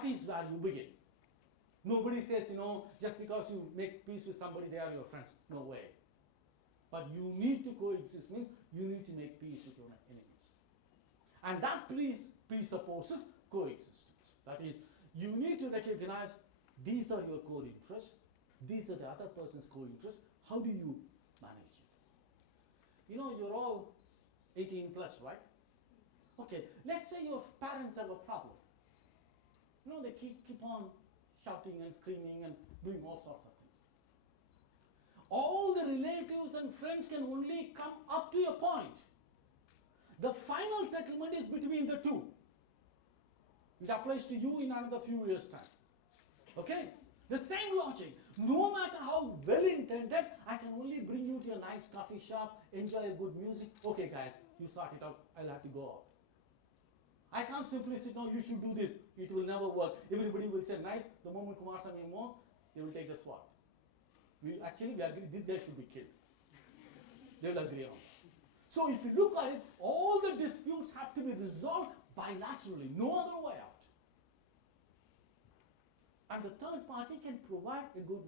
That is where you begin. Nobody says, just because you make peace with somebody, they are your friends. No way. But you need to coexist, means you need to make peace with your enemies. And that presupposes coexistence. That is, you need to recognize these are your core interests, these are the other person's core interests. How do you manage it? You're all 18 plus, right? Okay, let's say your parents have a problem. They keep on shouting and screaming and doing all sorts of things. All the relatives and friends can only come up to a point. The final settlement is between the two. It applies to you in another few years' time. Okay? The same logic. No matter how well intended, I can only bring you to a nice coffee shop, enjoy a good music. Okay, guys, you sort it out. I'll have to go out. I can't simply say, no, you should do this. It will never work. Everybody will say, nice. The moment Kumaraswamy moves, they will take the sword. We agree this guy should be killed. They will agree on. So if you look at it, all the disputes have to be resolved bilaterally, no other way out. And the third party can provide a good,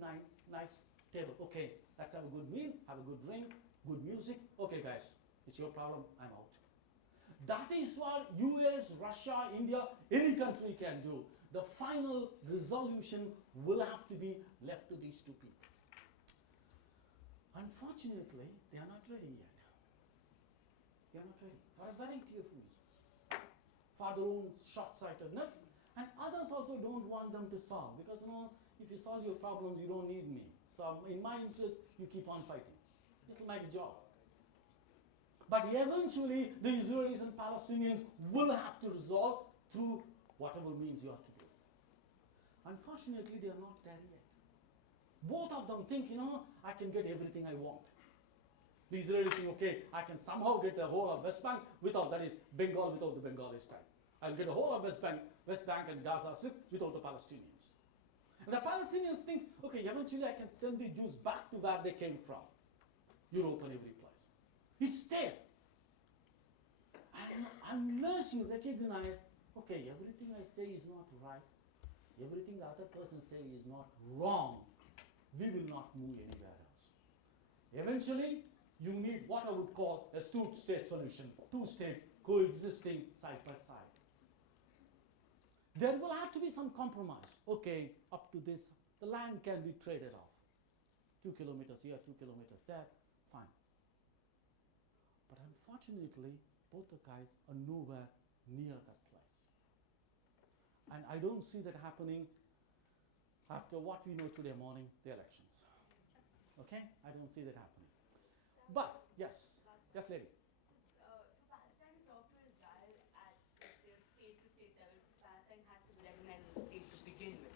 nice table. Okay, let's have a good meal, have a good drink, good music. Okay, guys, it's your problem, I'm out. That is what US, Russia, India, any country can do. The final resolution will have to be left to these two peoples. Unfortunately, they are not ready yet. They are not ready for a variety of reasons. For their own short-sightedness, and others also don't want them to solve, because if you solve your problems, you don't need me. So in my interest, you keep on fighting. It's my job. But eventually, the Israelis and Palestinians will have to resolve through whatever means you have to do. Unfortunately, they are not there yet. Both of them think, I can get everything I want. The Israelis think, okay, I can somehow get the whole of West Bank without, that is, Bengal without the Bengalis type. I'll get the whole of West Bank and Gaza Strip without the Palestinians. And the Palestinians think, okay, eventually I can send the Jews back to where they came from. Europe and every place. It's there. And unless you recognize, okay, everything I say is not right, everything the other person says is not wrong, we will not move anywhere else. Eventually, you need what I would call a two-state solution, two-state coexisting side by side. There will have to be some compromise. Okay, up to this, the land can be traded off. 2 kilometers here, 2 kilometers there, fine. But unfortunately, both the guys are nowhere near that place. And I don't see that happening after what we know today morning, the elections. Okay? I don't see that happening. But, yes, yes, lady. For Palestine to talk to Israel at, let's say, a state-to-state level, Palestine has to recognize the state to begin with,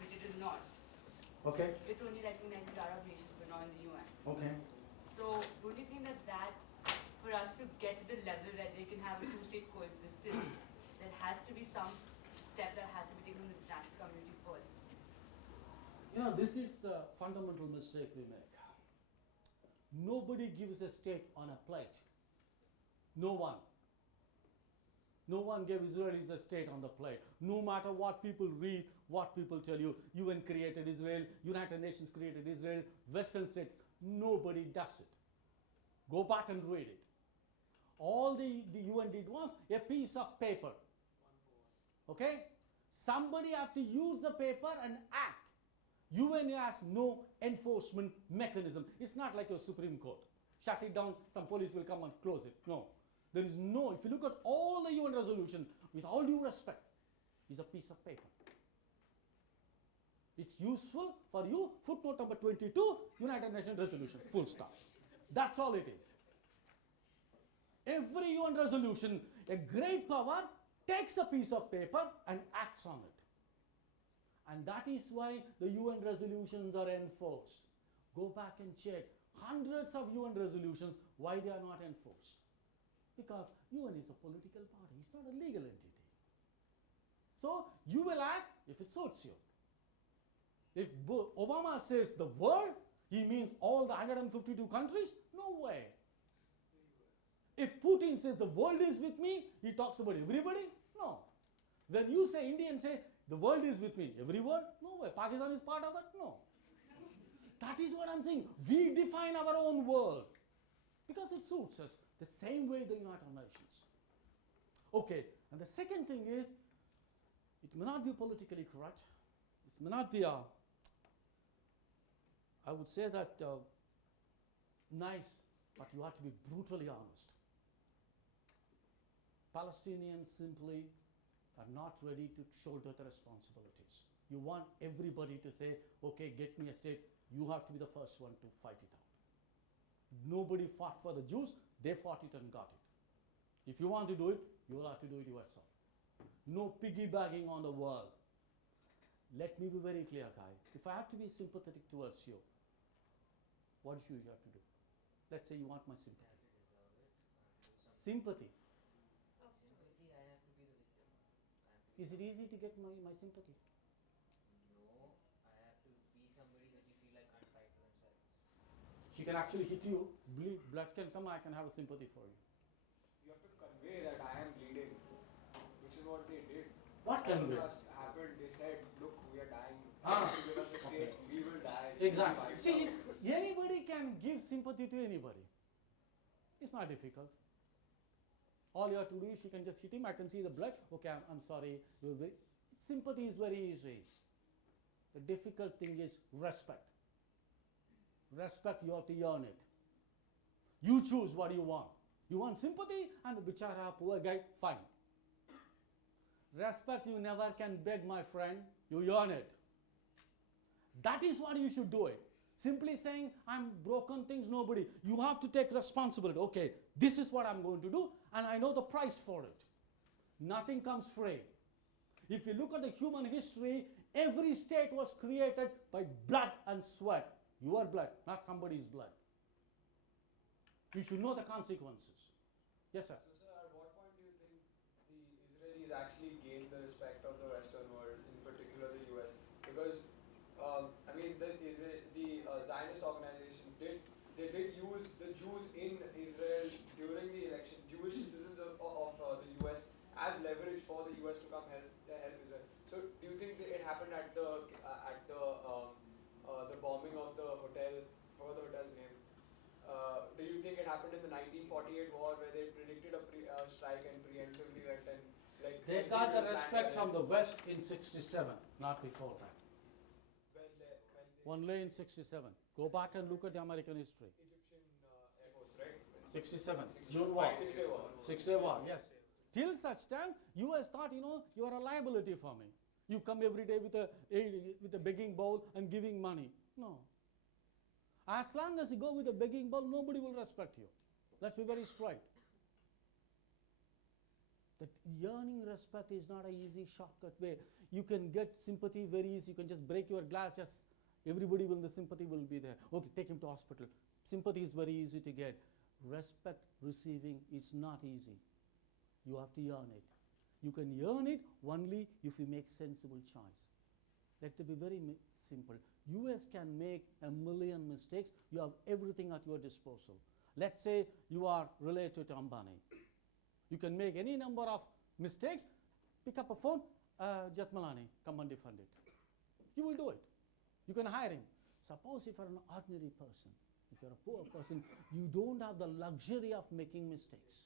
which it is not. Okay. It's only recognizing the Arab nations, but not in the UN. Okay. So, don't you think that for us to get to the level where they can have a two-state coexistence, there has to be some step that has to be taken with the international community first? This is a fundamental mistake we make. Nobody gives a state on a plate. No one. No one gave Israelis a state on the plate. No matter what people read, what people tell you, UN created Israel, United Nations created Israel, Western states, nobody does it. Go back and read it. All the UN did was a piece of paper. Okay? Somebody has to use the paper and act. UN has no enforcement mechanism. It's not like your Supreme Court. Shut it down, some police will come and close it. No. There is no, if you look at all the UN resolution, with all due respect, it's a piece of paper. It's useful for you, footnote number 22, United Nations resolution, full stop. That's all it is. Every UN resolution, a great power takes a piece of paper and acts on it. And that is why the UN resolutions are enforced. Go back and check. Hundreds of UN resolutions, why they are not enforced. Because UN is a political body. It's not a legal entity. So you will act if it suits you. If Obama says the world, he means all the 152 countries? No way. If Putin says the world is with me, he talks about everybody? No. When you say Indians say the world is with me, every world? No way. Pakistan is part of it? No. That is what I'm saying. We define our own world because it suits us the same way the United Nations. Okay, and the second thing is, it may not be politically correct. It may not be I would say that nice, but you have to be brutally honest. Palestinians simply are not ready to shoulder the responsibilities. You want everybody to say, okay, get me a state, you have to be the first one to fight it out. Nobody fought for the Jews, they fought it and got it. If you want to do it, you will have to do it yourself. No piggybacking on the world. Let me be very clear, Kai. If I have to be sympathetic towards you, what do you have to do? Let's say you want my sympathy. Sympathy. Sympathy, I have to be the victim. Is it easy to get my sympathy? No, I have to be somebody that you feel like can't fight for themselves. She can actually hit you, blood can come, I can have a sympathy for you. You have to convey that I am bleeding, which is what they did. What convey? Happened, they said, look, we are dying. Ah, Give us a state, okay. we will die. Exactly. See, anybody can give sympathy to anybody. It's not difficult. All you have to do is you can just hit him, I can see the blood, okay, I'm sorry. Sympathy is very easy. The difficult thing is respect. Respect, you have to earn it. You choose what you want. You want sympathy and the bichara, poor guy, fine. Respect you never can beg, my friend. You earn it. That is what you should do it. Simply saying, I'm broken things, nobody. You have to take responsibility. Okay, this is what I'm going to do, and I know the price for it. Nothing comes free. If you look at the human history, every state was created by blood and sweat. Your blood, not somebody's blood. You should know the consequences. Yes, sir. So, sir, at what point do you think the Israelis actually gained the respect of the Western world, in particular the US? Because, I mean, the Zionist organization did use the Jews in Israel during the election, Jewish citizens of the US, as leverage for the US to come help Israel. So, do you think that it happened at the bombing of the hotel, for the hotel's name? Do you think it happened in the 1948 war where they predicted a strike and preemptively went and like... They got the respect from the West in 67, not before that. Only in 67. Go back and look at the American history. Egyptian Air Force, right? 67. June war. 6-day war. 6-day war, yes. Till such time, US thought, you are a liability for me. You come every day with a begging bowl and giving money. No. As long as you go with a begging bowl, nobody will respect you. Let's be very straight. That yearning respect is not an easy shortcut way. You can get sympathy very easy. You can just break your glass, just everybody will, the sympathy will be there. Okay, take him to hospital. Sympathy is very easy to get. Respect receiving is not easy. You have to earn it. You can earn it only if you make sensible choice. Let it be very simple. US can make a million mistakes. You have everything at your disposal. Let's say you are related to Ambani. You can make any number of mistakes, pick up a phone, Jatmalani, come and defend it. You will do it. You can hire him. Suppose if you're an ordinary person, if you're a poor person, you don't have the luxury of making mistakes.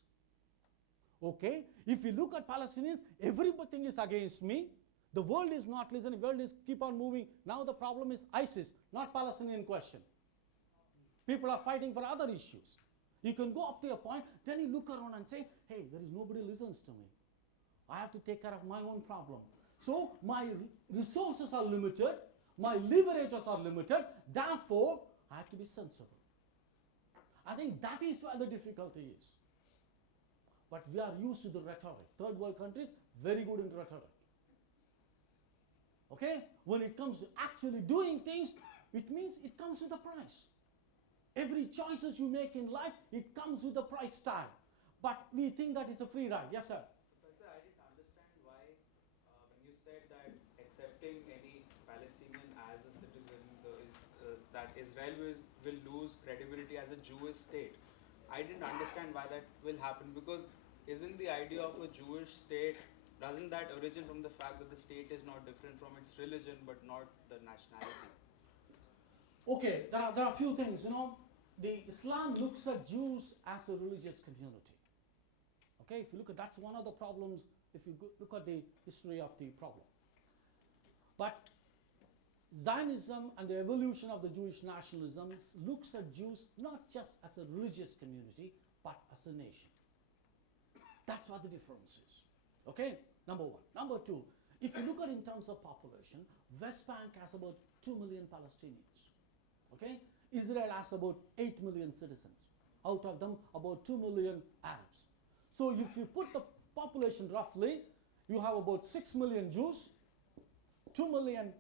Okay? If you look at Palestinians, everything is against me. The world is not listening, the world is keep on moving. Now the problem is ISIS, not Palestinian question. People are fighting for other issues. You can go up to a point, then you look around and say, hey, there is nobody listens to me. I have to take care of my own problem. So my resources are limited, my leverages are limited, therefore I have to be sensible. I think that is where the difficulty is. But we are used to the rhetoric. Third world countries, very good in rhetoric. Okay? When it comes to actually doing things, it means it comes with a price. Every choices you make in life, it comes with a price tag. But we think that is a free ride. Yes, sir? Professor, I didn't understand why when you said that accepting any Palestinian as a citizen, that Israel will lose credibility as a Jewish state. I didn't understand why that will happen, because isn't the idea of a Jewish state doesn't that origin from the fact that the state is not different from its religion but not the nationality? Okay, there are a few things, The Islam looks at Jews as a religious community. Okay, if you look at, that's one of the problems, if you look at the history of the problem. But Zionism and the evolution of the Jewish nationalism looks at Jews not just as a religious community, but as a nation. That's what the difference is. Okay, number one. Number two, if you look at in terms of population, West Bank has about 2 million Palestinians. Okay, Israel has about 8 million citizens. Out of them, about 2 million Arabs. So if you put the population roughly, you have about 6 million Jews, 2 million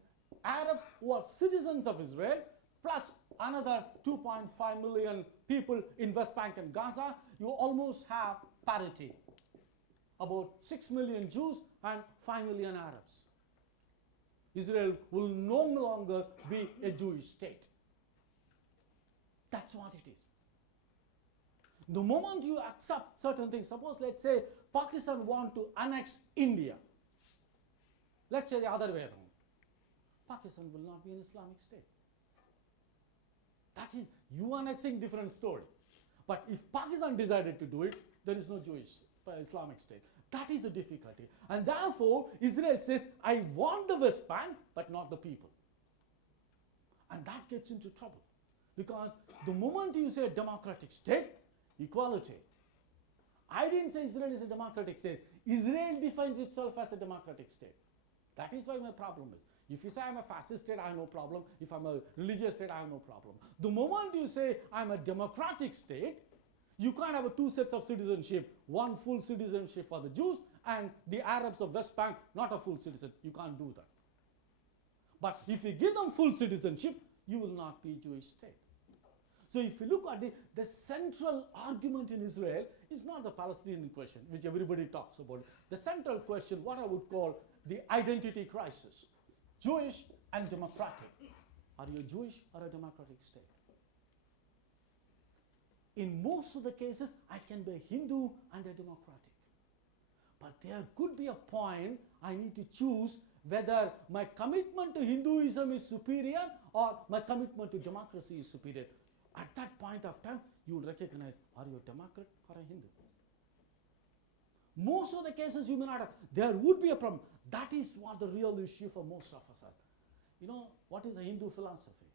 Arabs who are citizens of Israel, plus another 2.5 million people in West Bank and Gaza. You almost have parity. About 6 million Jews and 5 million Arabs. Israel will no longer be a Jewish state. That's what it is. The moment you accept certain things, suppose let's say Pakistan want to annex India. Let's say the other way around. Pakistan will not be an Islamic state. That is, you annexing different story. But if Pakistan decided to do it, there is no Jewish Islamic state. That is the difficulty. And therefore, Israel says, I want the West Bank, but not the people. And that gets into trouble. Because the moment you say democratic state, equality. I didn't say Israel is a democratic state. Israel defines itself as a democratic state. That is why my problem is. If you say I'm a fascist state, I have no problem. If I'm a religious state, I have no problem. The moment you say I'm a democratic state, you can't have two sets of citizenship. One full citizenship for the Jews and the Arabs of West Bank, not a full citizen. You can't do that. But if you give them full citizenship, you will not be a Jewish state. So if you look at the central argument in Israel is not the Palestinian question, which everybody talks about. The central question, what I would call the identity crisis. Jewish and democratic. Are you Jewish or a democratic state? In most of the cases, I can be a Hindu and a democratic. But there could be a point I need to choose whether my commitment to Hinduism is superior or my commitment to democracy is superior. At that point of time, you will recognize, are you a Democrat or a Hindu? Most of the cases you may not have. There would be a problem. That is what the real issue for most of us are. What is a Hindu philosophy?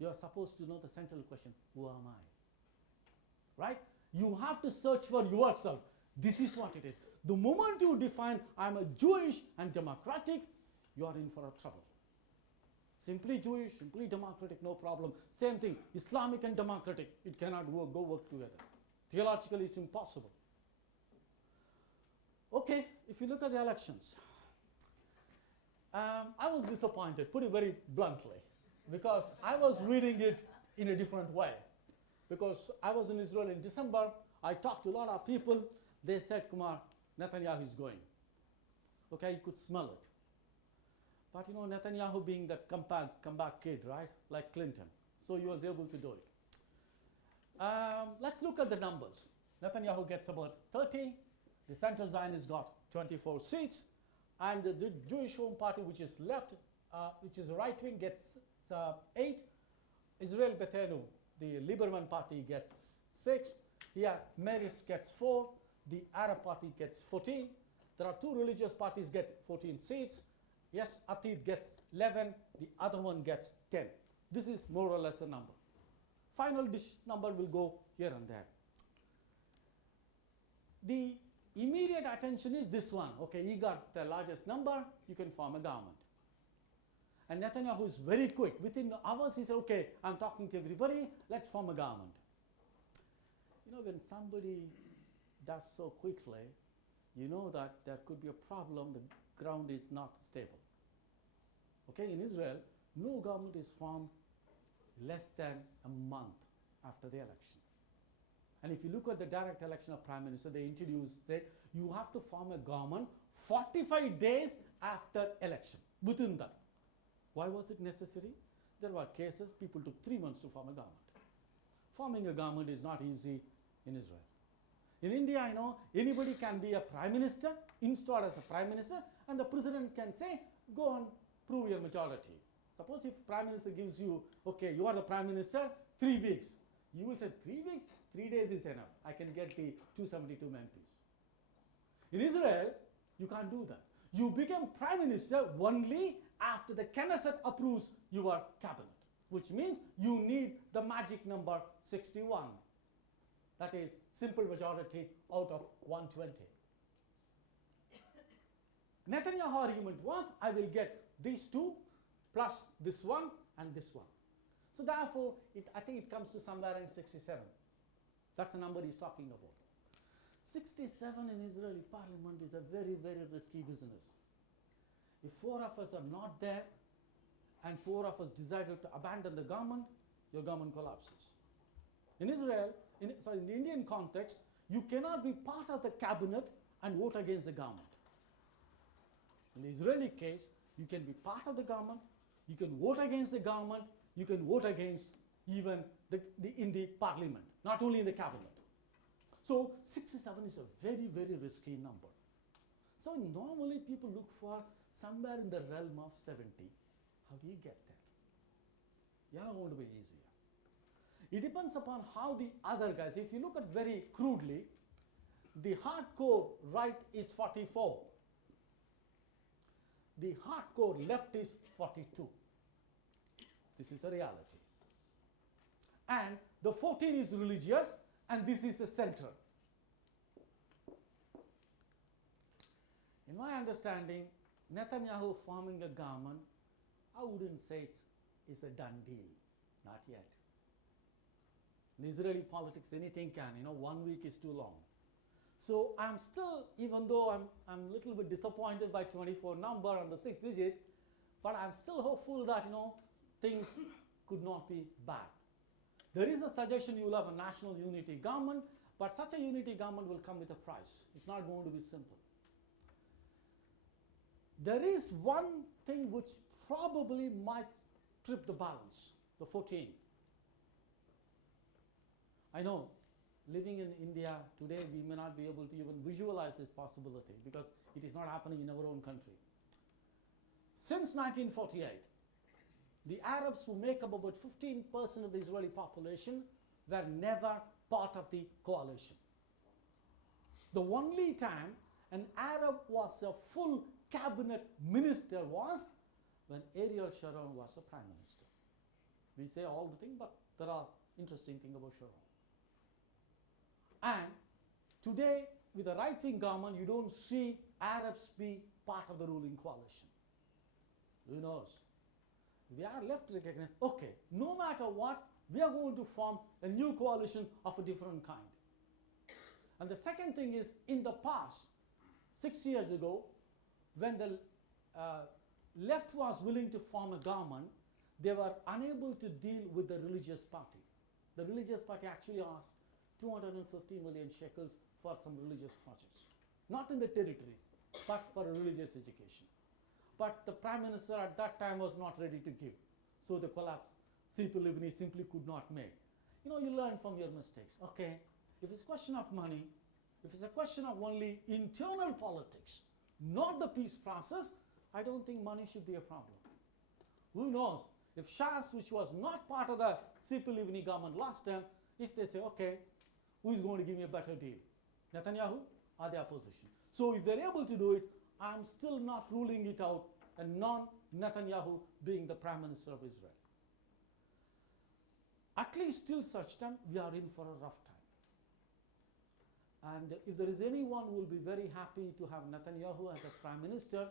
You are supposed to know the central question, who am I? Right? You have to search for yourself. This is what it is. The moment you define, I'm a Jewish and democratic, you are in for a trouble. Simply Jewish, simply democratic, no problem. Same thing, Islamic and democratic, it cannot work together. Theologically, it's impossible. Okay, if you look at the elections, I was disappointed, put it very bluntly, because I was reading it in a different way. Because I was in Israel in December, I talked to a lot of people, they said, Kumar, Netanyahu is going. Okay, you could smell it. But Netanyahu being the comeback kid, right? Like Clinton. So he was able to do it. Let's look at the numbers. Netanyahu gets about 30. The Central Zionists got 24 seats. And the Jewish Home Party, which is left, which is right wing, gets 8. Israel Beitenu, the Lieberman Party, gets 6. Here, Meretz gets 4. The Arab Party gets 14. There are 2 religious parties get 14 seats. Yes, Atid gets 11, the other one gets 10. This is more or less the number. Final number will go here and there. The immediate attention is this one. Okay, he got the largest number, you can form a government. And Netanyahu is very quick. Within hours, he said, okay, I'm talking to everybody, let's form a government. When somebody does so quickly, you know that there could be a problem, the ground is not stable. Okay, in Israel, no government is formed less than a month after the election. And if you look at the direct election of prime minister, they say you have to form a government 45 days after election, within that. Why was it necessary? There were cases, people took 3 months to form a government. Forming a government is not easy in Israel. In India, anybody can be a prime minister, installed as a prime minister, and the president can say, go and prove your majority. Suppose if prime minister gives you, okay, you are the prime minister, 3 weeks. You will say, 3 weeks? 3 days is enough. I can get the 272 MPs. In Israel, you can't do that. You become prime minister only after the Knesset approves your cabinet, which means you need the magic number 61. That is simple majority out of 120. Netanyahu's argument was, I will get these two plus this one and this one. So therefore, I think it comes to somewhere in 67. That's the number he's talking about. 67 in Israeli parliament is a very, very risky business. If 4 of us are not there and 4 of us decided to abandon the government, your government collapses. In Israel, in the Indian context, you cannot be part of the cabinet and vote against the government. In the Israeli case, you can be part of the government, you can vote against the government, you can vote against even in the parliament, not only in the cabinet. So 67 is a very, very risky number. So normally people look for somewhere in the realm of 70. How do you get there? You're not going to be easier. It depends upon how the other guys, if you look at very crudely, the hardcore right is 44. The hardcore left is 42. This is a reality. And the 14 is religious, and this is the center. In my understanding, Netanyahu forming a government, I wouldn't say it's a done deal. Not yet. In Israeli politics, anything can. 1 week is too long. So I'm still, even though I'm a little bit disappointed by 24 number on the 6th digit, but I'm still hopeful that things could not be bad. There is a suggestion you will have a national unity government, but such a unity government will come with a price. It's not going to be simple. There is one thing which probably might trip the balance, the 14. I know, living in India today, we may not be able to even visualize this possibility because it is not happening in our own country. Since 1948, the Arabs, who make up about 15% of the Israeli population, were never part of the coalition. The only time an Arab was a full cabinet minister was when Ariel Sharon was a prime minister. We say all the things, but there are interesting things about Sharon. And today, with a right-wing government, you don't see Arabs be part of the ruling coalition. Who knows? We are left to recognize, okay, no matter what, we are going to form a new coalition of a different kind. And the second thing is, in the past, 6 years ago, when the left was willing to form a government, they were unable to deal with the religious party. The religious party actually asked 250 million shekels for some religious projects. Not in the territories, but for a religious education. But the prime minister at that time was not ready to give. So the collapse, Tzipi Livni simply could not make. You learn from your mistakes. Okay, if it's a question of money, if it's a question of only internal politics, not the peace process, I don't think money should be a problem. Who knows? If Shas, which was not part of the Tzipi Livni government last time, if they say, okay, who is going to give me a better deal? Netanyahu or the opposition? So if they're able to do it, I'm still not ruling it out, a non-Netanyahu being the Prime Minister of Israel. At least till such time, we are in for a rough time. And if there is anyone who will be very happy to have Netanyahu as a Prime Minister,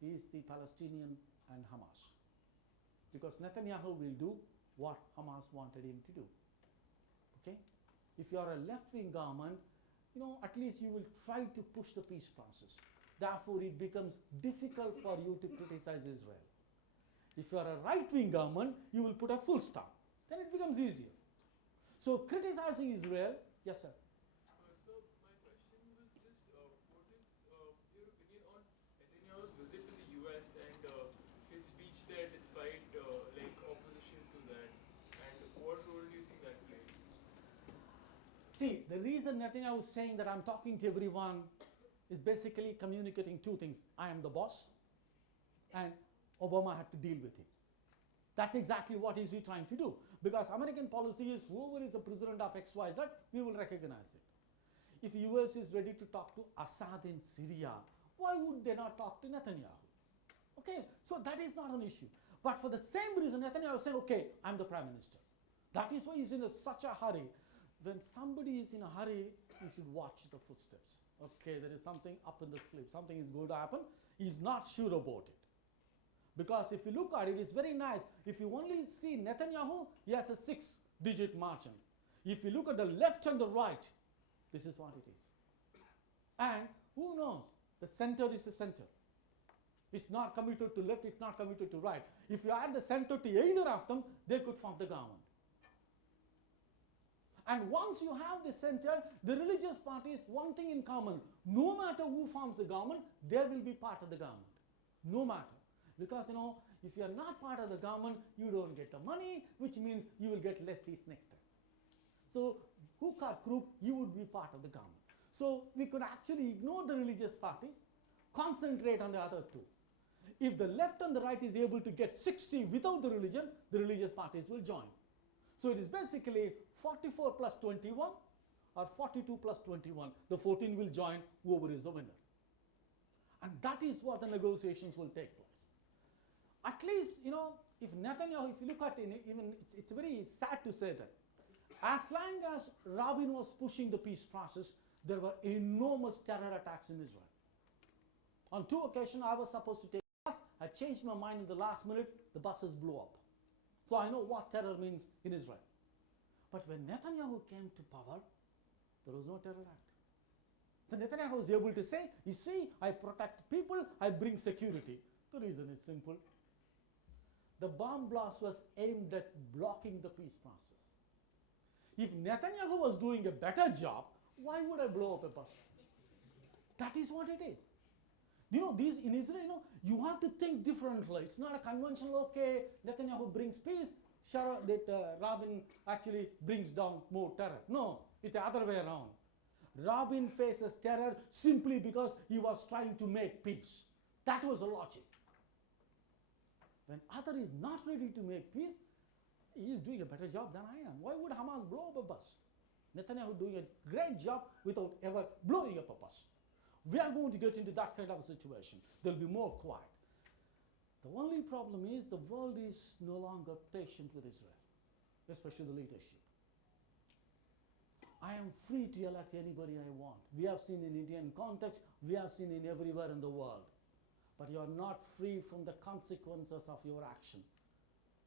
he is the Palestinian and Hamas. Because Netanyahu will do what Hamas wanted him to do. Okay? If you are a left-wing government, at least you will try to push the peace process. Therefore, it becomes difficult for you to criticize Israel. If you are a right-wing government, you will put a full stop. Then it becomes easier. So criticizing Israel, yes sir. So my question was just, what is your opinion on Netanyahu's visit to the US and his speech there despite opposition to that? And what role do you think that played? See, the reason Netanyahu is saying that I'm talking to everyone is basically communicating two things. I am the boss, and Obama had to deal with it. That's exactly what is he trying to do. Because American policy is whoever is the president of XYZ, we will recognize it. If US is ready to talk to Assad in Syria, why would they not talk to Netanyahu? Okay, so that is not an issue. But for the same reason, Netanyahu is saying, okay, I'm the prime minister. That is why he's in such a hurry. When somebody is in a hurry, you should watch the footsteps. Okay, there is something up in the sleeve, something is going to happen. He's not sure about it. Because if you look at it, it's very nice. If you only see Netanyahu, he has a 6-digit margin. If you look at the left and the right, this is what it is. And who knows? The center is the center. It's not committed to left, it's not committed to right. If you add the center to either of them, they could form the government. And once you have the center, the religious parties, one thing in common. No matter who forms the government, they will be part of the government. No matter. Because, if you are not part of the government, you don't get the money, which means you will get less seats next time. So, hook or crook, you would be part of the government. So, we could actually ignore the religious parties, concentrate on the other two. If the left and the right is able to get 60 without the religious parties will join. So, it is basically 44 plus 21 or 42 plus 21. The 14 will join whoever is the winner. And that is what the negotiations will take place. At least, if Netanyahu, if you look at it, even it's very sad to say that. As long as Rabin was pushing the peace process, there were enormous terror attacks in Israel. On 2 occasions, I was supposed to take a bus. I changed my mind in the last minute, the buses blew up. So I know what terror means in Israel. But when Netanyahu came to power, there was no terror act. So Netanyahu was able to say, you see, I protect people, I bring security. The reason is simple. The bomb blast was aimed at blocking the peace process. If Netanyahu was doing a better job, why would I blow up a bus? That is what it is. These in Israel, you have to think differently. It's not a conventional, okay, Netanyahu brings peace, Rabin actually brings down more terror. No, it's the other way around. Rabin faces terror simply because he was trying to make peace. That was the logic. When other is not ready to make peace, he is doing a better job than I am. Why would Hamas blow up a bus? Netanyahu doing a great job without ever blowing up a bus. We are going to get into that kind of a situation. There will be more quiet. The only problem is the world is no longer patient with Israel, especially the leadership. I am free to elect anybody I want. We have seen in Indian context, we have seen in everywhere in the world. But you are not free from the consequences of your action.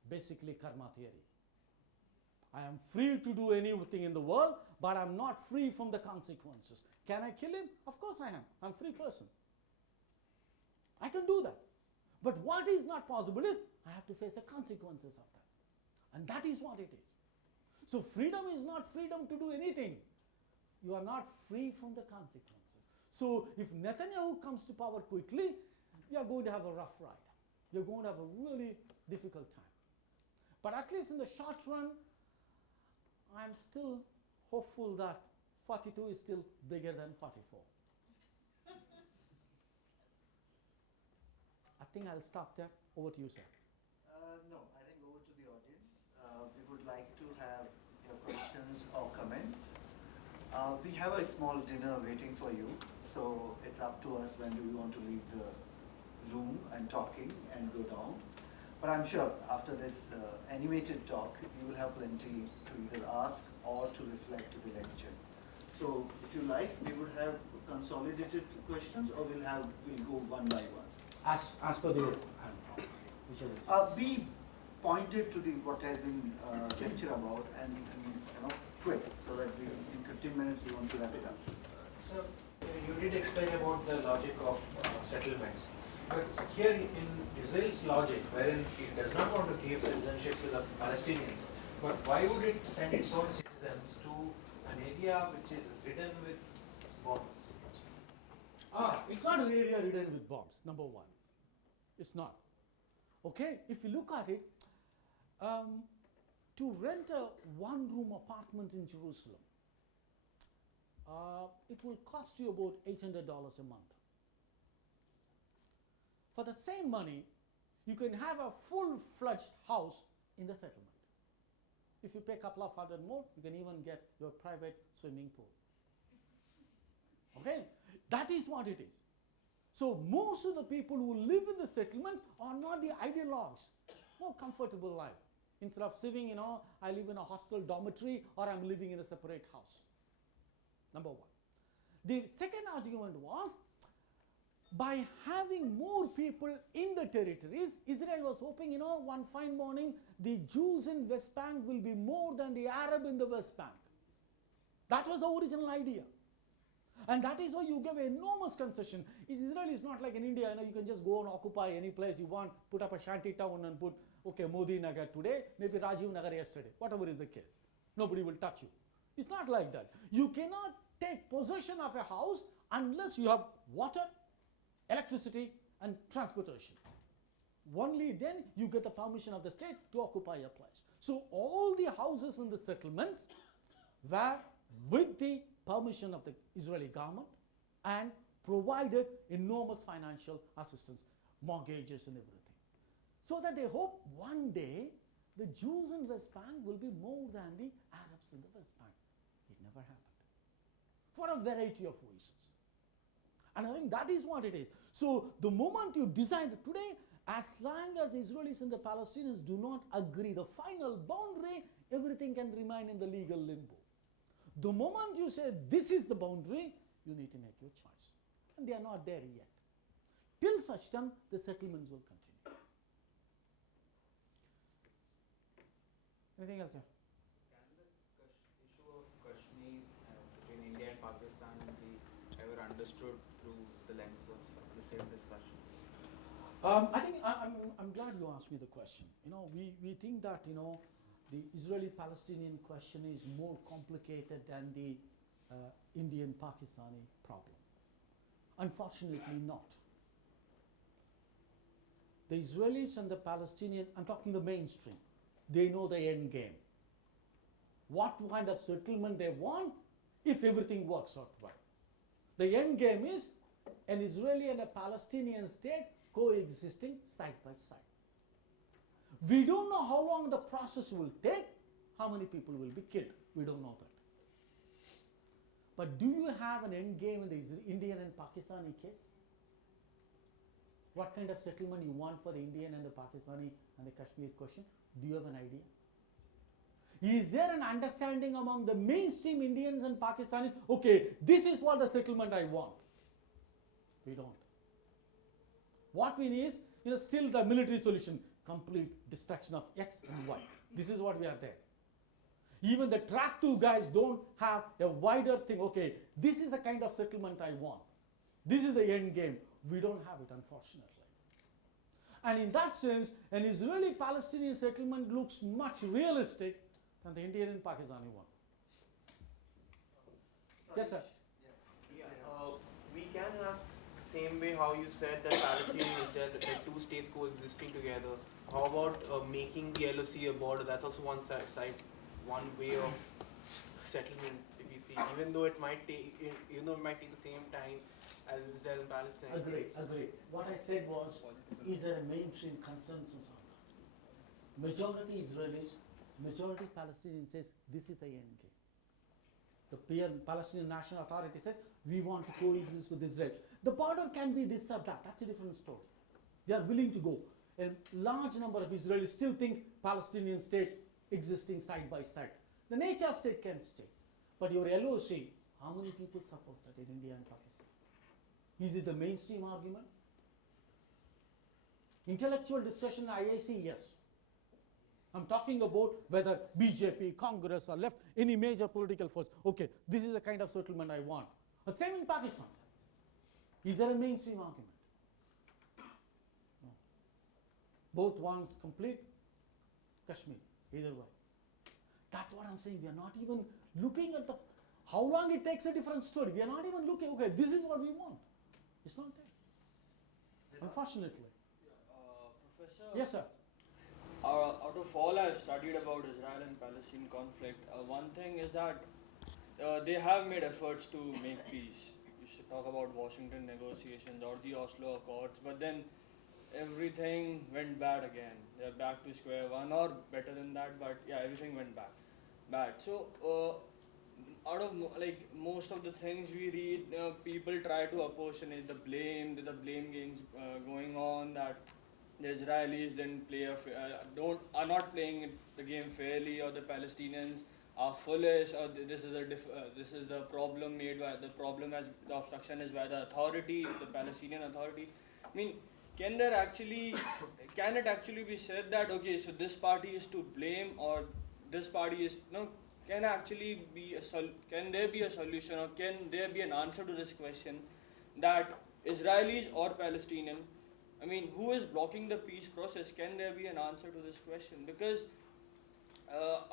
Basically, karma theory. I am free to do anything in the world, but I'm not free from the consequences. Can I kill him? Of course I am. I'm a free person. I can do that. But what is not possible is I have to face the consequences of that. And that is what it is. So freedom is not freedom to do anything. You are not free from the consequences. So if Netanyahu comes to power quickly, you are going to have a rough ride. You're going to have a really difficult time. But at least in the short run, I'm still hopeful that 42 is still bigger than 44. I think I'll stop there. Over to you, sir. No, I think over to the audience. We would like to have your questions or comments. We have a small dinner waiting for you, so it's up to us when do we want to leave the room and talking and go down. But I'm sure after this animated talk, you will have plenty to either ask or to reflect to the lecture. So if you like, we would have consolidated questions, or we'll go one by one. As per the which is Be pointed to what has been lecture about and quick, so that in 15 minutes we want to wrap it up. So you did explain about the logic of settlements. But here in Israel's logic, wherein it does not want to give citizenship to the Palestinians, but why would it send its own citizens to an area which is ridden with bombs? It's not an area ridden with bombs, number one. It's not. Okay, if you look at it, to rent a one-room apartment in Jerusalem it will cost you about $800 a month. For the same money, you can have a full-fledged house in the settlement. If you pay a couple of hundred more, you can even get your private swimming pool. Okay? That is what it is. So most of the people who live in the settlements are not the ideologues. More comfortable life. Instead of living, I live in a hostel dormitory or I'm living in a separate house. Number one. The second argument was, by having more people in the territories, Israel was hoping, one fine morning, the Jews in West Bank will be more than the Arab in the West Bank. That was the original idea. And that is why you give enormous concession. Israel is not like in India, you can just go and occupy any place you want, put up a shanty town and put, okay, Modi Nagar today, maybe Rajiv Nagar yesterday, whatever is the case. Nobody will touch you. It's not like that. You cannot take possession of a house unless you have water, electricity and transportation. Only then you get the permission of the state to occupy a place. So all the houses in the settlements were with the permission of the Israeli government and provided enormous financial assistance, mortgages and everything. So that they hope one day the Jews in West Bank will be more than the Arabs in the West Bank. It never happened. For a variety of reasons. And I think that is what it is. So the moment you decide today, as long as Israelis and the Palestinians do not agree the final boundary, everything can remain in the legal limbo. The moment you say this is the boundary, you need to make your choice. And they are not there yet. Till such time, the settlements will continue. Anything else, sir? Can the issue of Kashmir between India and Pakistan be ever understood through the lens of the same discussion? I think I'm glad you asked me the question. We think that the Israeli-Palestinian question is more complicated than the Indian-Pakistani problem. Unfortunately, not. The Israelis and the Palestinians, I'm talking the mainstream, they know the end game. What kind of settlement they want if everything works out well. The end game is an Israeli and a Palestinian state coexisting side by side. We don't know how long the process will take, how many people will be killed. We don't know that. But do you have an end game in the Indian and Pakistani case? What kind of settlement you want for the Indian and the Pakistani and the Kashmir question? Do you have an idea? Is there an understanding among the mainstream Indians and Pakistanis? Okay, this is what the settlement I want. We don't. What we need is still the military solution, complete destruction of X and Y. This is what we are there. Even the track 2 guys don't have a wider thing. Okay, this is the kind of settlement I want. This is the end game. We don't have it, unfortunately. And in that sense, an Israeli-Palestinian settlement looks much realistic than the Indian and Pakistani one. Yes, sir. Yeah, we can have same way how you said that Palestine and Israel, that two states coexisting together. How about making the LOC a border? That's also one way of settlement. If you see, even though it might take the same time as Israel and Palestine. Agree. What I said was, is there a mainstream consensus on that? Majority Israelis, majority Palestinians says this is the end game. The Palestinian National Authority says we want to coexist with Israel. The border can be this or that. That's a different story. They are willing to go. A large number of Israelis still think Palestinian state existing side by side. The nature of state can stay. But your LOC, how many people support that in India and Pakistan? Is it the mainstream argument? Intellectual discussion IAC, yes. I'm talking about whether BJP, Congress or left, any major political force. Okay, this is the kind of settlement I want. But same in Pakistan. Is there a mainstream argument? No. Both wants complete Kashmir, either way. That's what I'm saying. We are not even looking at how long it takes, a different story. We are not even looking, okay, this is what we want. It's not there. Unfortunately. Professor? Yes, sir. Out of all I've studied about Israel and Palestine conflict, one thing is that they have made efforts to make peace. You should talk about Washington negotiations or the Oslo Accords, but then everything went bad again. They're back to square one, or better than that, but yeah, everything went bad. So, out of most of the things we read, people try to apportionate the blame games going on, that the Israelis didn't play are not playing the game fairly, or the Palestinians are foolish, or this is the problem made by the obstruction is by the authority, the Palestinian Authority. I mean, can it actually be said that okay, so this party is to blame, or this party is no? Can there be a solution, or can there be an answer to this question, that Israelis or Palestinian, I mean, who is blocking the peace process? Can there be an answer to this question? Because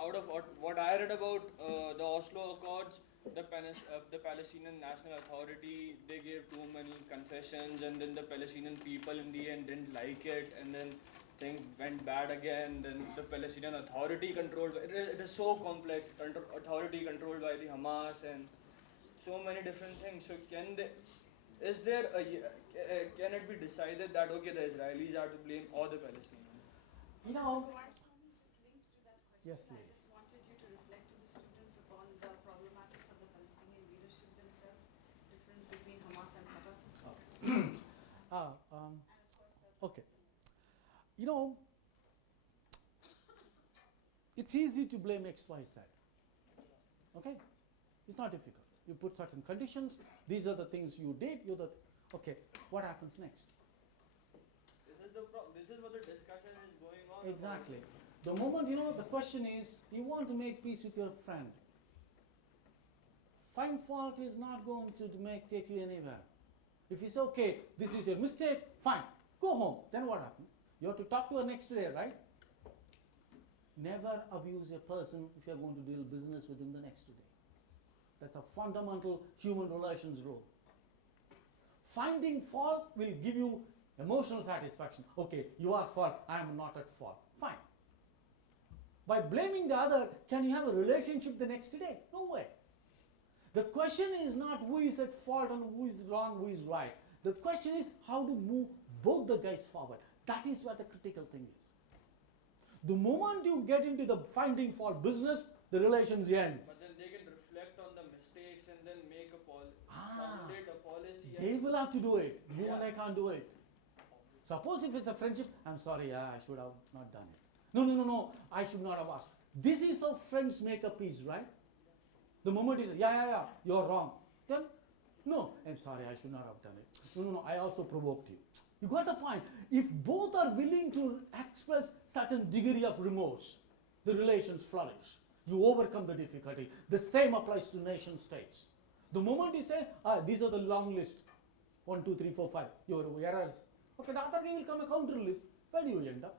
out of what I read about the Oslo Accords, the Palestinian National Authority, they gave too many concessions, and then the Palestinian people in the end didn't like it, and then things went bad again. Then the Palestinian Authority it is so complex, authority controlled by the Hamas, and so many different things. So can it be decided that okay, the Israelis are to blame or the Palestinians? You know, Kumaraswamy, just linked to that question, Yes, I please. just wanted you to reflect to the students upon the problematics of the Palestinian leadership themselves, difference between Hamas and Fatah, and of course the okay. You know, it's easy to blame X, Y, Z. Okay? It's not difficult. You put certain conditions, these are the things you did, okay, what happens next? This is what the discussion is going on about. Exactly. The moment, the question is, you want to make peace with your friend. Find fault is not going to take you anywhere. If you say, okay, this is your mistake, fine, go home. Then what happens? You have to talk to her next day, right? Never abuse a person if you are going to deal business with him the next day. That's a fundamental human relations rule. Finding fault will give you emotional satisfaction. Okay, you are at fault, I am not at fault. Fine. By blaming the other, can you have a relationship the next day? No way. The question is not who is at fault and who is wrong, who is right. The question is how to move both the guys forward. That is what the critical thing is. The moment you get into the finding fault business, the relations end. But then they can reflect on the mistakes and then make a formulate a policy. They will have to do it. You Yeah. and I can't do it. Suppose if it's a friendship, I'm sorry, I should have not done it. No, I should not have asked. This is how friends make a peace, right? The moment you say, yeah, you're wrong. Then, no, I'm sorry, I should not have done it. No, I also provoked you. You got the point. If both are willing to express certain degree of remorse, the relations flourish. You overcome the difficulty. The same applies to nation states. The moment you say, these are the long list, 1, 2, 3, 4, 5, your errors. Okay, the other guy will come a counter list. Where do you end up?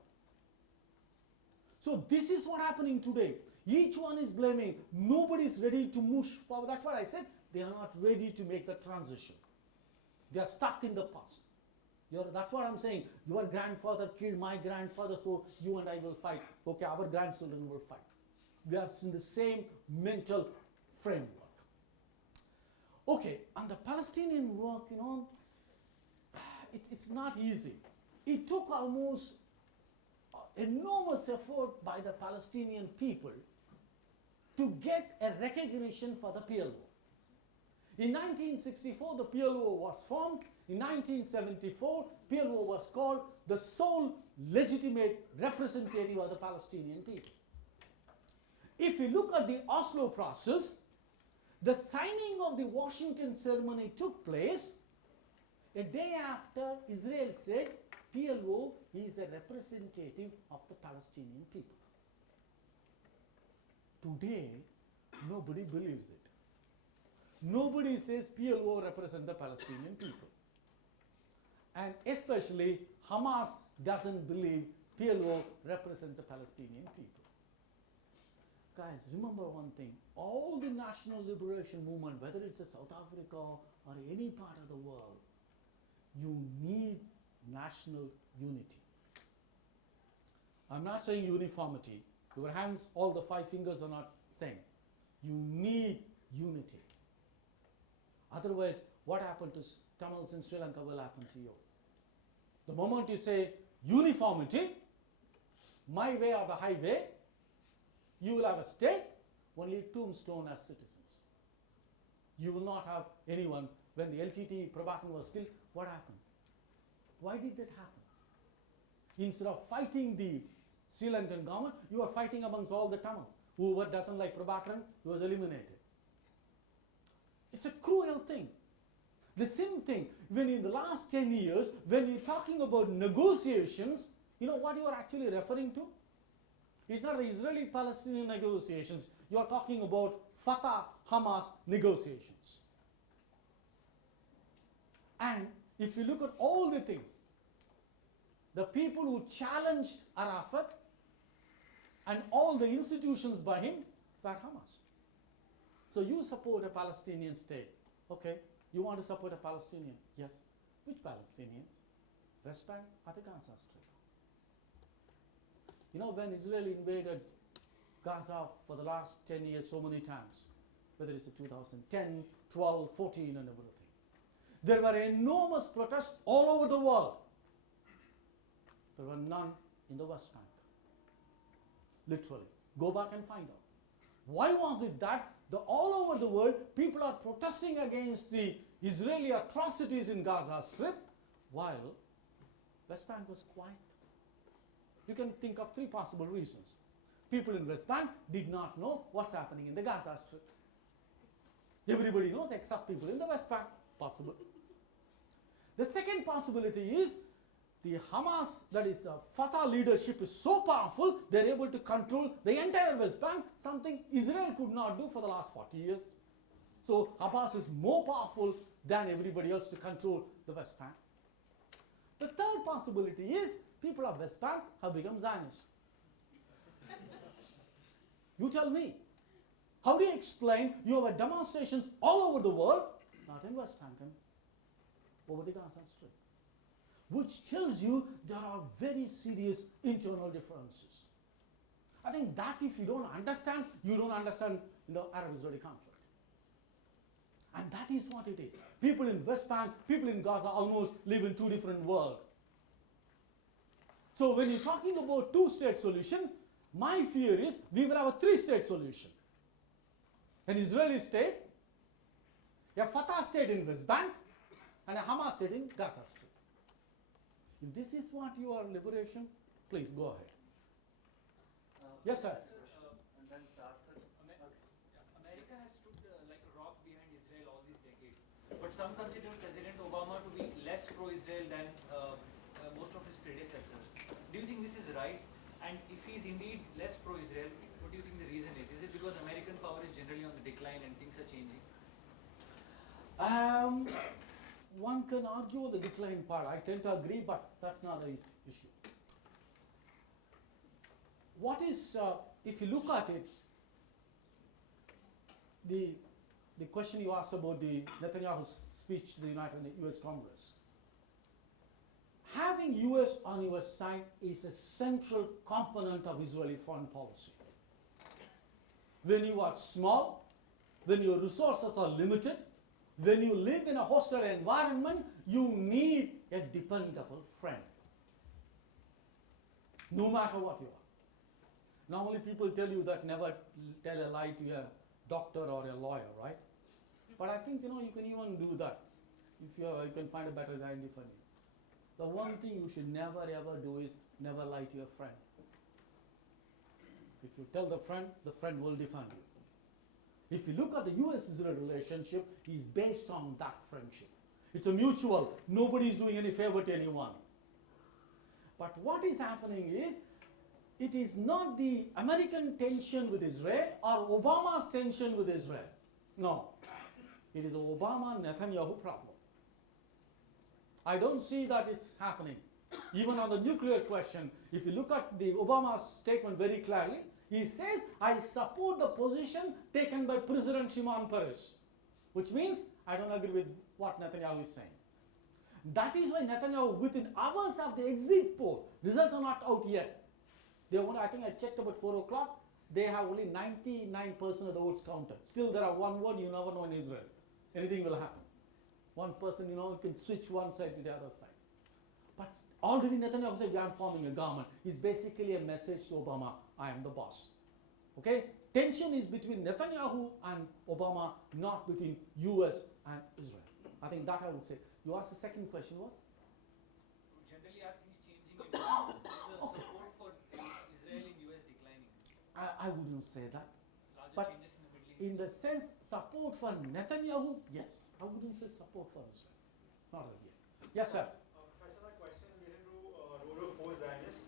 So this is what happening today. Each one is blaming. Nobody is ready to move forward. That's what I said. They are not ready to make the transition. They are stuck in the past. That's what I'm saying. Your grandfather killed my grandfather, so you and I will fight. Okay, our grandchildren will fight. We are in the same mental framework. Okay, and the Palestinian work, it's not easy. It took almost enormous effort by the Palestinian people to get a recognition for the PLO. In 1964, the PLO was formed. In 1974, PLO was called the sole legitimate representative of the Palestinian people. If you look at the Oslo process, the signing of the Washington ceremony took place a day after Israel said PLO is a representative of the Palestinian people. Today, nobody believes it. Nobody says PLO represents the Palestinian people. And especially Hamas doesn't believe PLO represents the Palestinian people. Guys, remember one thing. All the national liberation movement, whether it's South Africa or any part of the world, you need national unity. I'm not saying uniformity. Your hands, all the 5 fingers are not same. You need unity. Otherwise, what happened to Tamils in Sri Lanka will happen to you. The moment you say uniformity, my way or the highway, you will have a state, only tombstone as citizens. You will not have anyone. When the LTT Prabhakaran was killed, what happened? Why did that happen? Instead of fighting the Sri Lankan government, you are fighting amongst all the Tamils. Whoever doesn't like Prabhakaran, he was eliminated. It's a cruel thing. The same thing, when in the last 10 years, when you're talking about negotiations, you know what you are actually referring to? It's not the Israeli-Palestinian negotiations. You are talking about Fatah-Hamas negotiations. And if you look at all the things, the people who challenged Arafat and all the institutions by him were Hamas. So you support a Palestinian state. Okay, you want to support a Palestinian. Yes. Which Palestinians? West Bank or the Gaza Strip? You know, when Israel invaded Gaza for the last 10 years so many times, whether it's 2010, 12, 14 and everything, there were enormous protests all over the world. There were none in the West Bank. Literally. Go back and find out. Why was it that all over the world people are protesting against the Israeli atrocities in Gaza Strip while West Bank was quiet? You can think of three possible reasons. People in West Bank did not know what's happening in the Gaza Strip. Everybody knows except people in the West Bank. Possible. The second possibility is the Hamas, that is the Fatah leadership, is so powerful, they're able to control the entire West Bank, something Israel could not do for the last 40 years. So Hamas is more powerful than everybody else to control the West Bank. The third possibility is people of West Bank have become Zionists. You tell me. How do you explain you have demonstrations all over the world, not in West Bank and over the Gaza Strip? Which tells you there are very serious internal differences. I think that if you don't understand, you don't understand the Arab-Israeli conflict. And that is what it is. People in West Bank, people in Gaza almost live in two different worlds. So when you're talking about two-state solution, my fear is we will have a three-state solution. An Israeli state, a Fatah state in West Bank, and a Hamas state in Gaza Strip. If this is what your liberation, please go ahead. Yes, sir. And then Sarthak. America has stood like a rock behind Israel all these decades. But some consider President Obama to be less pro-Israel than most of his predecessors. Do you think this is right? And if he is indeed less pro-Israel, what do you think the reason is? Is it because American power is generally on the decline and things are changing? One can argue the decline part. I tend to agree, but that's not the issue. What is, if you look at it, the question you asked about the Netanyahu's speech to the US Congress. Having US on your side is a central component of Israeli foreign policy. When you are small, when your resources are limited, when you live in a hostile environment, you need a dependable friend. No matter what you are. Normally people tell you that never tell a lie to a doctor or a lawyer, right? But I think, you can even do that. If you can find a better guy in defend you. The one thing you should never ever do is never lie to your friend. If you tell the friend will defend you. If you look at the US-Israel relationship, it's based on that friendship. It's a mutual. Nobody is doing any favor to anyone. But what is happening is, it is not the American tension with Israel or Obama's tension with Israel. No. It is the Obama-Netanyahu problem. I don't see that it's happening. Even on the nuclear question, if you look at the Obama's statement very clearly, he says, I support the position taken by President Shimon Peres, which means I don't agree with what Netanyahu is saying. That is why Netanyahu, within hours of the exit poll, results are not out yet. I think I checked about 4 o'clock, they have only 99% of the votes counted. Still, there are one word you never know in Israel. Anything will happen. One person, can switch one side to the other side. But already Netanyahu said, I am forming a government. It's basically a message to Obama, I am the boss. Okay? Tension is between Netanyahu and Obama, not between US and Israel. I think that I would say. You asked the second question was? Generally, are things changing? Is the support for Israel in US declining? I wouldn't say that. Larger But changes in the Middle East? in the sense, support for Netanyahu, yes. I wouldn't say support for Israel. Not as yet. Yes, sir. Professor, my question is related to role of post-Zionist.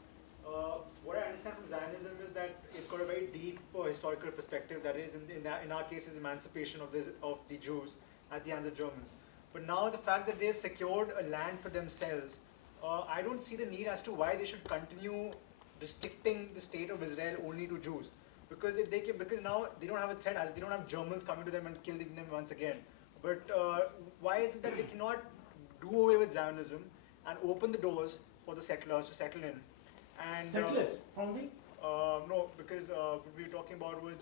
What I understand from Zionism is that it's got a very deep historical perspective. That is, in our case, is emancipation of the Jews at the hands of Germans. But now the fact that they've secured a land for themselves, I don't see the need as to why they should continue restricting the state of Israel only to Jews. Because if they can, because now they don't have a threat, as they don't have Germans coming to them and killing them once again. But why is it that they cannot do away with Zionism and open the doors for the settlers to settle in? And Settlers from the? no, because what we were talking about was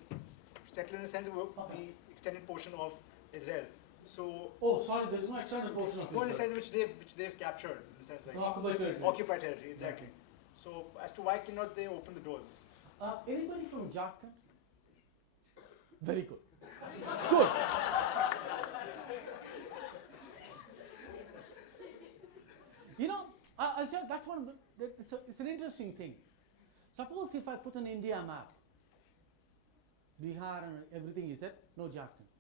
settle in the sense of the extended portion of Israel. So Oh, sorry, there is no extended portion of no, in the Israel. sense which they've captured, in the sense It's like occupied territory. occupied territory, exactly. So as to why cannot they open the doors? Anybody from Jharkhand? Very good. Good. I'll tell you, that's one of the, it's an interesting thing. Suppose if I put an India map, Bihar and everything is there, no Jharkhand.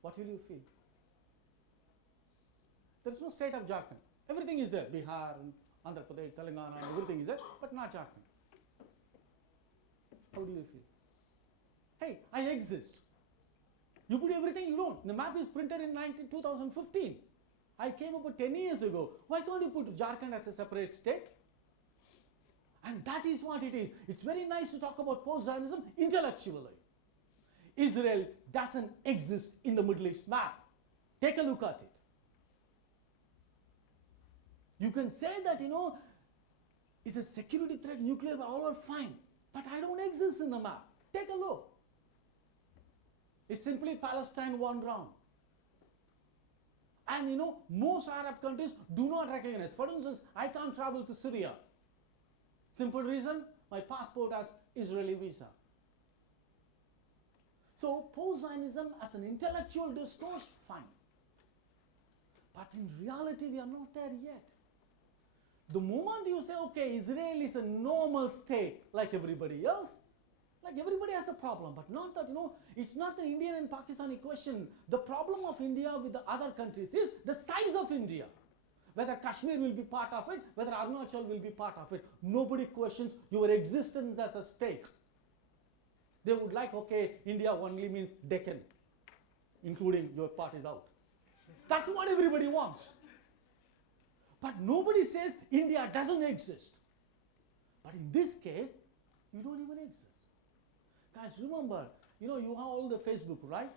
What will you feel? There is no state of Jharkhand. Everything is there, Bihar, and Andhra Pradesh, Telangana, everything is there, but not Jharkhand. How do you feel? Hey, I exist. You put everything you don't. The map is printed in 2015. I came about 10 years ago. Why can't you put Jharkhand as a separate state? And that is what it is. It's very nice to talk about post-Zionism intellectually. Israel doesn't exist in the Middle East map. Take a look at it. You can say that, it's a security threat, nuclear, all are fine. But I don't exist in the map. Take a look. It's simply Palestine one round. And most Arab countries do not recognize. For instance, I can't travel to Syria. Simple reason, my passport has Israeli visa. So post-Zionism as an intellectual discourse, fine. But in reality, we are not there yet. The moment you say, okay, Israel is a normal state like everybody else, like everybody has a problem, but not that, it's not the Indian and Pakistani question. The problem of India with the other countries is the size of India. Whether Kashmir will be part of it, whether Arunachal will be part of it. Nobody questions your existence as a state. They would like, okay, India only means Deccan, including your part is out. That's what everybody wants. But nobody says India doesn't exist. But in this case, you don't even exist. Guys, remember, you have all the Facebook, right?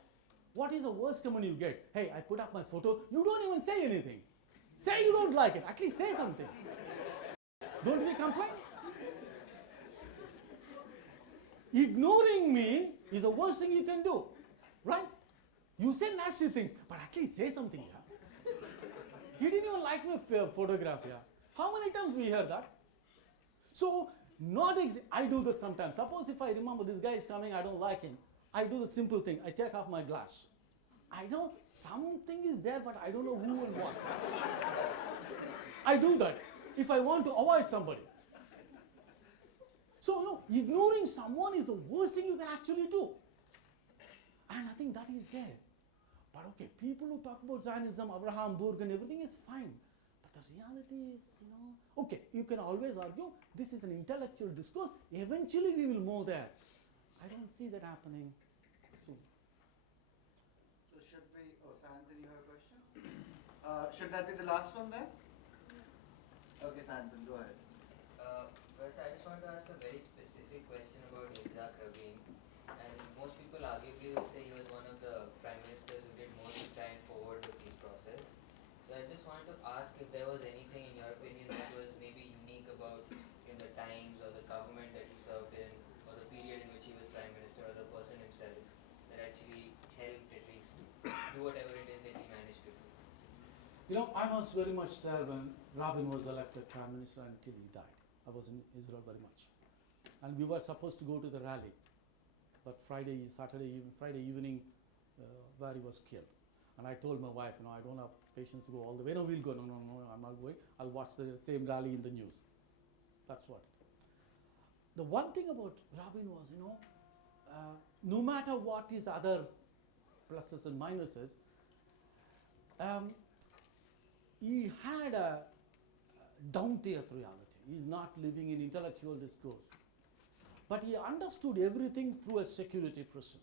What is the worst comment you get? Hey, I put up my photo. You don't even say anything. Say you don't like it. At least say something. Don't we complain? Ignoring me is the worst thing you can do, right? You say nasty things, but at least say something. Yeah? He didn't even like my photograph. Yeah? How many times we hear that? So, I do this sometimes. Suppose if I remember this guy is coming, I don't like him. I do the simple thing. I take off my glass. I know something is there, but I don't know who and what. I do that if I want to avoid somebody. So, ignoring someone is the worst thing you can actually do. And I think that is there. But okay, people who talk about Zionism, Abraham Burg and everything is fine. But the reality is, okay, you can always argue this is an intellectual discourse. Eventually we will move there. I don't see that happening soon. So should we, Sanatan, you have a question? Should that be the last one then? Okay, Sanatan, go ahead. First, I just want to ask a very specific question about Yitzhak Rabin. And most people arguably would say he was one of the prime ministers who did most to try and forward the peace process. So I just wanted to ask if there was anything in your opinion that was maybe unique about the times or the government that he served in or the period in I was very much there when Rabin was elected Prime Minister until he died. I was in Israel very much. And we were supposed to go to the rally, but Friday evening, where he was killed. And I told my wife, I don't have patience to go all the way. No, we'll go. No, I'm not going. I'll watch the same rally in the news. That's what. The one thing about Rabin was, no matter what his other pluses and minuses, he had a down-to-earth reality. He's not living in intellectual discourse. But he understood everything through a security prism.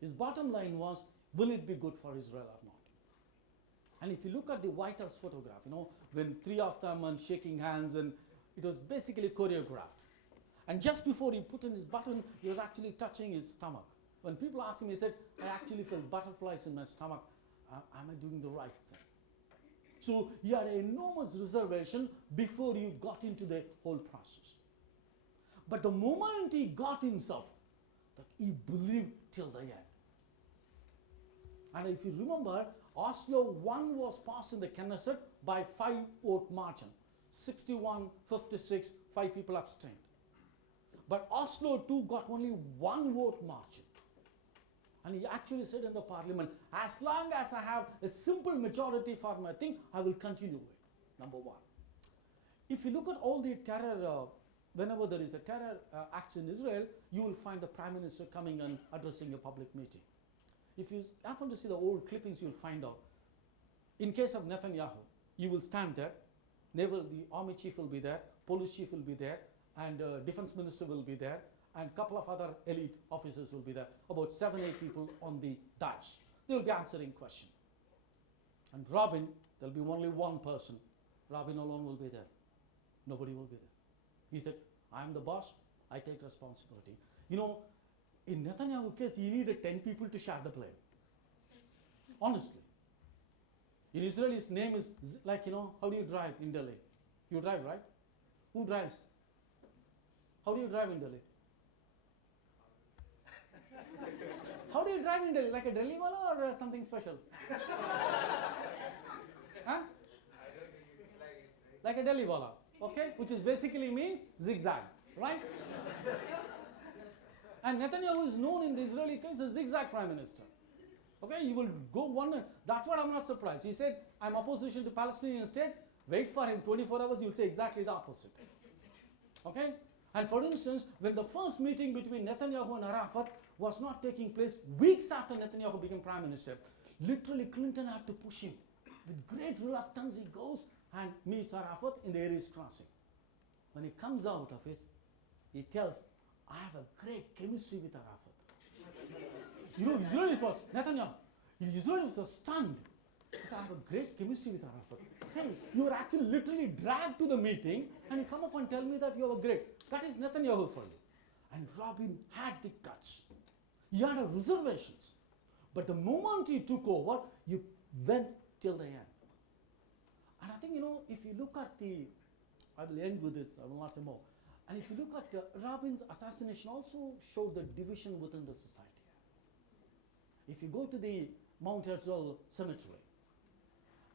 His bottom line was, will it be good for Israel or not? And if you look at the White House photograph, when three of them are shaking hands, and it was basically choreographed. And just before he put in his button, he was actually touching his stomach. When people asked him, he said, I actually felt butterflies in my stomach. Am I doing the right thing? So he had an enormous reservation before he got into the whole process. But the moment he got himself, he believed till the end. And if you remember, Oslo 1 was passed in the Knesset by 5-vote margin. 61-56, 5 people abstained. But Oslo 2 got only 1 vote margin. And he actually said in the parliament, as long as I have a simple majority for my thing, I will continue it, number one. If you look at all the terror, whenever there is a terror act in Israel, you will find the Prime Minister coming and addressing a public meeting. If you happen to see the old clippings, you'll find out. In case of Netanyahu, you will stand there, the army chief will be there, police chief will be there, and defense minister will be there, and a couple of other elite officers will be there, about 7-8 people on the dais. They will be answering questions. And Rabin, there will be only one person. Rabin alone will be there. Nobody will be there. He said, I am the boss, I take responsibility. In Netanyahu's case, he needed 10 people to share the blame. Honestly. In Israel, his name is like, how do you drive in Delhi? You drive, right? Who drives? How do you drive in Delhi? How do you drive in Delhi? Like a Delhi wala or something special? Huh? I don't think it's like a Delhi wala, okay? Which is basically means zigzag, right? And Netanyahu is known in the Israeli case as zigzag prime minister. Okay, he will go one, that's what I'm not surprised. He said, I'm opposition to Palestinian state. Wait for him 24 hours, he'll say exactly the opposite. Okay? And for instance, when the first meeting between Netanyahu and Arafat was not taking place weeks after Netanyahu became prime minister, literally Clinton had to push him. With great reluctance, he goes and meets Arafat in the Erez crossing. When he comes out of it, he tells, I have a great chemistry with Arafat. Israelis was, Netanyahu, Israelis was stunned. He said, I have a great chemistry with Arafat. Hey, you were actually literally dragged to the meeting and you come up and tell me that you are great. That is Netanyahu for you. And Rabin had the guts. He had reservations. But the moment he took over, you went till the end. And I think, if you look at I will end with this, I will not say more. And if you look at Rabin's assassination also showed the division within the society. If you go to the Mount Herzl cemetery,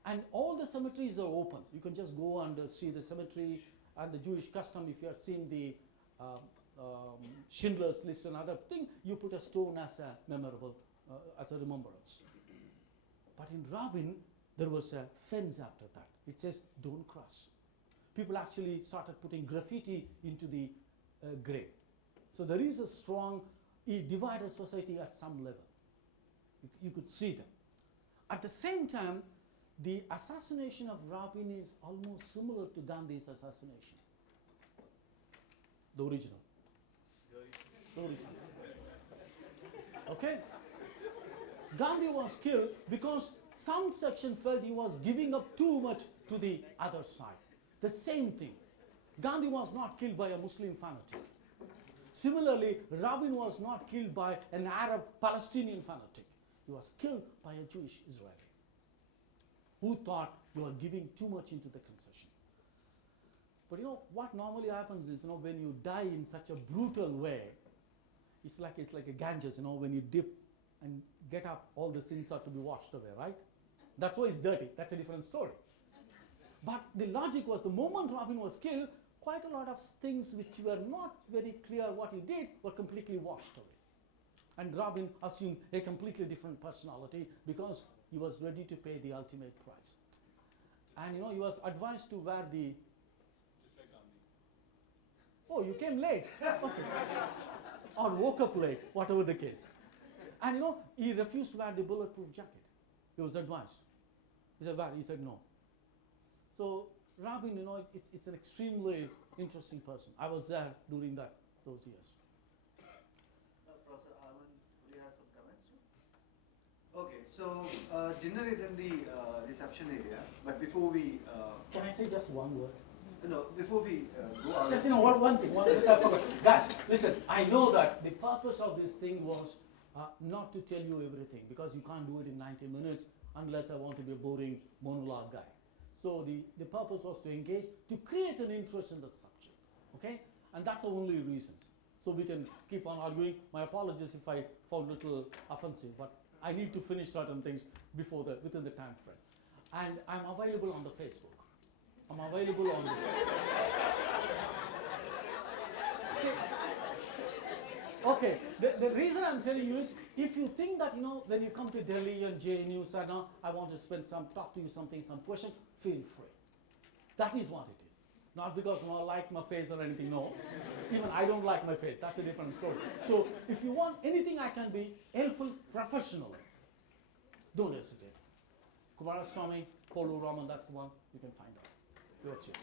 and all the cemeteries are open, you can just go and see the cemetery and the Jewish custom. If you have seen the Schindler's List and other thing, you put a stone as a memorable, as a remembrance. But in Rabin, there was a fence after that. It says, don't cross. People actually started putting graffiti into the grave. So there is a strong, divided society at some level. You could see them. At the same time, the assassination of Rabin is almost similar to Gandhi's assassination. The original. The original. Okay? Gandhi was killed because some section felt he was giving up too much to the other side. The same thing. Gandhi was not killed by a Muslim fanatic. Similarly, Rabin was not killed by an Arab Palestinian fanatic. He was killed by a Jewish Israeli who thought you are giving too much into the concession. But what normally happens is, when you die in such a brutal way, it's like a Ganges, when you dip and get up, all the sins are to be washed away, right? That's why it's dirty. That's a different story. But the logic was the moment Robin was killed, quite a lot of things which were not very clear what he did were completely washed away. And Robin assumed a completely different personality because he was ready to pay the ultimate price. And he was advised to wear the... Just like Gandhi. Oh, you came late. Okay. Or woke up late, whatever the case. And he refused to wear the bulletproof jacket. He was advised. He said, he said no. So Robin, it's an extremely interesting person. I was there during those years. Professor Arman, would you have some comments too? Okay, so dinner is in the reception area, but before we... Can I say just one word? No, before we go out... Just, one thing. Just I forgot. Guys, listen, I know that the purpose of this thing was not to tell you everything, because you can't do it in 90 minutes unless I want to be a boring monologue guy. So the purpose was to engage, to create an interest in the subject, okay? And that's the only reasons. So we can keep on arguing. My apologies if I found a little offensive, but I need to finish certain things within the time frame. And I'm available on the Facebook. I'm available on the... Okay, the reason I'm telling you is, if you think that, when you come to Delhi and JNU, say, no, I want to talk to you some question, feel free. That is what it is. Not because I like my face or anything, no. Even I don't like my face, that's a different story. So, if you want anything I can be helpful professionally, don't hesitate. Kumaraswamy, Kolu Raman, that's the one you can find out. Your chair.